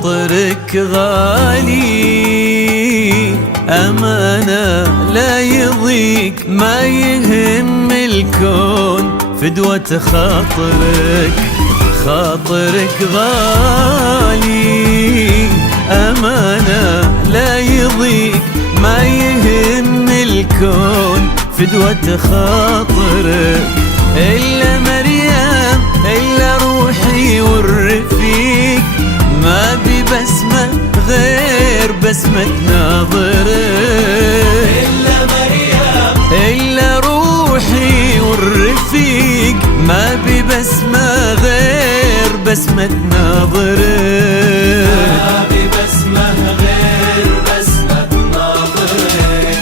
خاطرك غالي أمانة لا يضيق، ما يهم الكون فدوة خاطرك. خاطرك غالي أمانة لا يضيق، ما يهم الكون فدوة خاطرك. إلا مريم إلا روحي والرفيق، ما ببسمة غير بسمة ناظرك. إلا مريم إلا روحي والرفيق، ما ببسمة غير بسمة ناظرك. ما ببسمة غير بسمة ناظرك.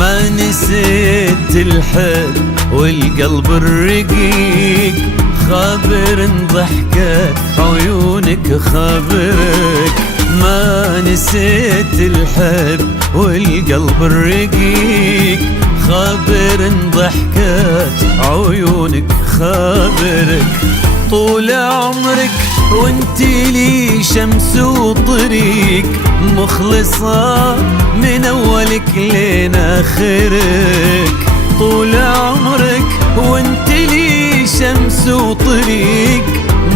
ما نسيت الحب والقلب الرقيق، خابر ضحكة عيونك خابرك. ما نسيت الحب والقلب الرقيق، خابر ضحكة عيونك خابرك. طول عمرك وانتي لي شمس وطريق، مخلصة من أولك لين آخرك. طول عمرك وانتي لي شمس وطريق،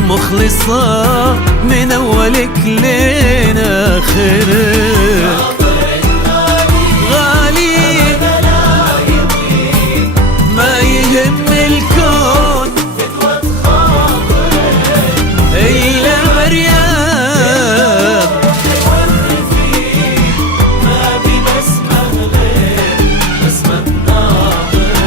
مخلصة من أولك لين آخرك. غالي ما يهم الكون إلا مريم، ما ببسمة غير بسمة ناظرك.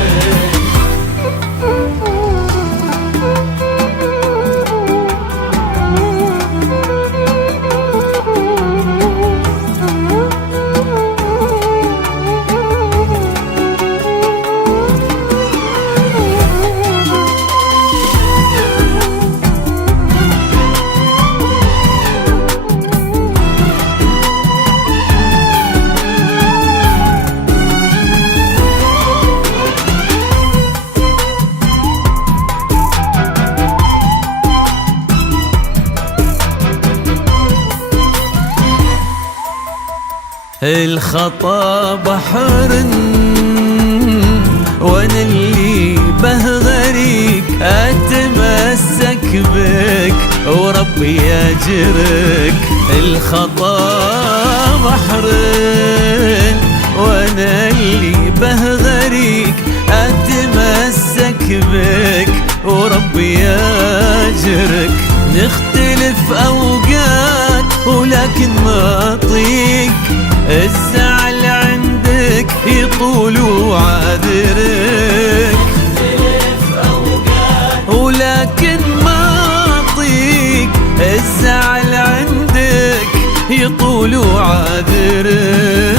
الخطا بحر وانا اللي به غريق، اتمسك بك وربي يجرك. الخطا بحر وانا اللي به غريق، اتمسك بك وربي يجرك. نختلف اوقات ولكن ما اطيق، الزعل عندك يطول وعذرك. نختلف أوقات ولكن ما اطيق، الزعل عندك يطول وعذرك.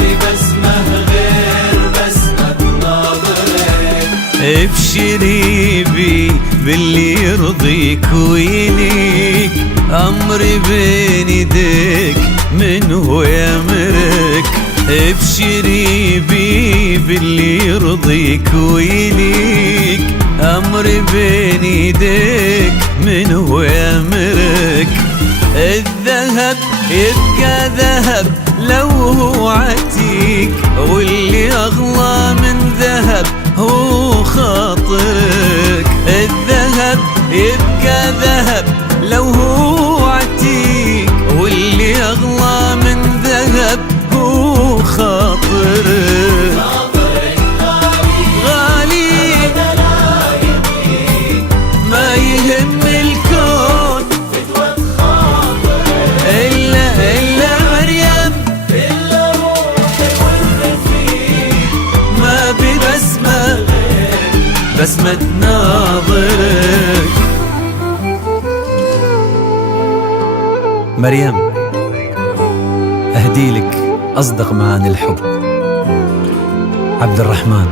ببسمة غير بسمة ناظرك. ابشري بي باللي يرضيك ويليك، أمري بين يديك من هو يمرك. ابشري بي باللي يرضيك ويليك، أمري بين يديك من هو يمرك. الذهب يبقى ذهب لو هو عتيق، واللي أغلى من ذهب هو خاطرك. الذهب يبقى ذهب لو هو عتيق، واللي أغلى من ذهب هو خاطرك. غالي ما يهم الكون إلا مريم، إلا روحي والرفيق، ما ببسمة بسمة ناظرك. مريم أهديلك أصدق معاني الحب. عبد الرحمن.